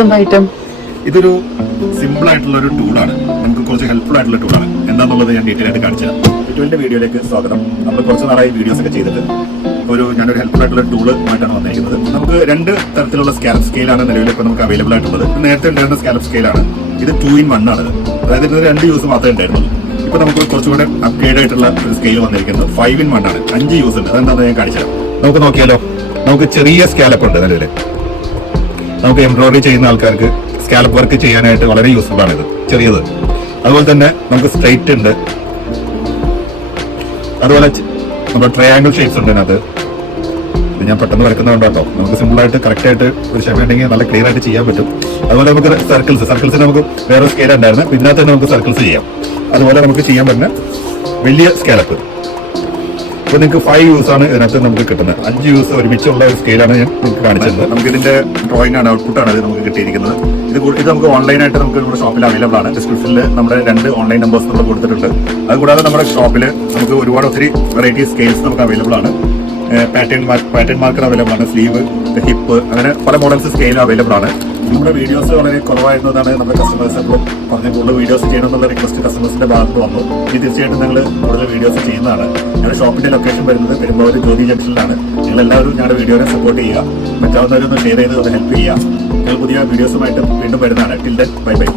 Item ഇതൊരു simple ആയിട്ടുള്ള ഒരു ടൂളാണ് നമുക്ക് കുറച്ച് ഹെൽപ്ഫുൾ ആയിട്ടുള്ള ടൂളാണ് എന്താണെന്നുള്ളത് ഞാൻ ഡീറ്റെയിൽ ആയിട്ട് കാണിച്ചു യൂട്യൂബിന്റെ വീഡിയോയിലേക്ക് സ്വാഗതം. നമ്മൾ കുറച്ച് നാളായി വീഡിയോസ് ഒക്കെ ചെയ്തിട്ട് ഒരു ഞാനൊരു ഹെൽപ്ഫുൾ ആയിട്ടുള്ള ടൂൾ ആയിട്ടാണ് വന്നിരിക്കുന്നത്. നമുക്ക് രണ്ട് തരത്തിലുള്ള സ്കാലപ്പ് സ്കെയിലാണ് നിലവിൽ ഇപ്പോൾ നമുക്ക് അവൈലബിൾ ആയിട്ടുള്ളത്. നേരത്തെ ഉണ്ടായിരുന്ന സ്കാലപ്പ് സ്കെയിലാണ് ഇത് ടു ഇൻ വൺ ആണ്. അതായത് ഇതിന് രണ്ട് യൂസ് മാത്രമേ ഉണ്ടായിരുന്നുള്ളൂ. ഇപ്പൊ നമുക്ക് കുറച്ചുകൂടെ അപ്ഗ്രേഡ് ആയിട്ടുള്ള ഒരു സ്കെയിൽ വന്നിരിക്കുന്നത് ഫൈവ് ഇൻ വൺ ആണ്. അഞ്ച് യൂസ് ഉണ്ട്. അതെന്താണെന്ന് ഞാൻ കാണിച്ചു നമുക്ക് നോക്കിയാലോ? നമുക്ക് ചെറിയ സ്കാലപ്പ് ഉണ്ട് നിലവിൽ നമുക്ക് എംബ്രോയിഡറി ചെയ്യുന്ന ആൾക്കാർക്ക് സ്കാലപ്പ് വർക്ക് ചെയ്യാനായിട്ട് വളരെ യൂസ്ഫുൾ ആണ് ഇത്. ചെറിയത്. അതുപോലെ തന്നെ നമുക്ക് സ്ട്രൈറ്റ് ഉണ്ട്. അതുപോലെ നമ്മുടെ ട്രയാങ്കിൾ ഷേപ്സ് ഉണ്ട് അതിനകത്ത് ഞാൻ പെട്ടെന്ന് വരക്കുന്നതുകൊണ്ട് കേട്ടോ നമുക്ക് സിമ്പിൾ ആയിട്ട് കറക്റ്റ് ആയിട്ട് ഒരു ഷേപ്പ് ഉണ്ടെങ്കിൽ നല്ല ക്ലിയർ ആയിട്ട് ചെയ്യാൻ പറ്റും. അതുപോലെ നമുക്ക് സർക്കിൾസ് സർക്കിൾസിന് നമുക്ക് വേറെ സ്കെയിൽ ഉണ്ടായിരുന്നു. ഇതിനകത്ത് തന്നെ നമുക്ക് സർക്കിൾസ് ചെയ്യാം. അതുപോലെ നമുക്ക് ചെയ്യാൻ പറ്റുന്ന വലിയ സ്കാലപ്പ് ഇപ്പൊ നിങ്ങൾക്ക് ഫൈവ് യൂസ് ആണ് ഇതിനകത്ത് നമുക്ക് കിട്ടുന്നത്. അഞ്ച് യൂസ് ഒരുമിച്ചുള്ള ഒരു സ്കെയിലാണ് ഞാൻ നിങ്ങൾക്ക് കാണിച്ചത് നമുക്ക് ഇതിന്റെ ഡ്രോയിങ് ആണ് ഔട്ട്പുട്ട് ആണ് ഇത് നമുക്ക് കിട്ടിയിരിക്കുന്നത്. ഇത് ഇത് നമുക്ക് ഓൺലൈനായിട്ട് നമുക്ക് നമ്മുടെ ഷോപ്പിൽ അവൈലബിൾ ആണ്. ഡിസ്ക്രിപ്ഷനിൽ നമ്മുടെ രണ്ട് ഓൺലൈൻ നമ്പേഴ്സ് നമ്മൾ കൊടുത്തിട്ടുണ്ട്. അതുകൂടാതെ നമ്മുടെ ഷോപ്പിൽ നമുക്ക് ഒരുപാട് ഒത്തിരി വെറൈറ്റി സ്കെയിൽസ് നമുക്ക് അവൈലബിൾ ആണ്. പാറ്റേൺ പാറ്റേൺ മാർക്കർ അവൈലബിൾ ആണ് സ്ലീവ് ഹിപ്പ് അങ്ങനെ പല മോഡൽസ് സ്കെയിൽ അവൈലബിൾ ആണ്. നമ്മുടെ വീഡിയോസ് വളരെ കുറവായിരുന്നതാണ് നമ്മുടെ കസ്റ്റമേഴ്സ് എപ്പോഴും പറഞ്ഞ കൂടുതൽ വീഡിയോസ് ചെയ്യണം എന്നുള്ള റിക്വസ്റ്റ് കസ്റ്റമേഴ്സിന്റെ ഭാഗത്ത് വന്നു. ഇത് തീർച്ചയായിട്ടും ഞങ്ങൾ കൂടുതൽ വീഡിയോസ് ചെയ്യുന്നതാണ്. ഞങ്ങളുടെ ഷോപ്പിന്റെ ലൊക്കേഷൻ വരുന്നത് പെരുമ്പാവൂർ ജ്യോതി ജംഗ്ഷനിലാണ് നിങ്ങൾ എല്ലാവരും ഞങ്ങളുടെ വീഡിയോനെ സപ്പോർട്ട് ചെയ്യുക. പറ്റാവുന്നവരൊന്ന് ഷെയർ ചെയ്ത് ഒന്ന് ഹെൽപ്പ് ചെയ്യുക. ഞങ്ങൾ പുതിയ വീഡിയോസുമായിട്ട് വീണ്ടും വരുന്നതാണ്. Till then bye bye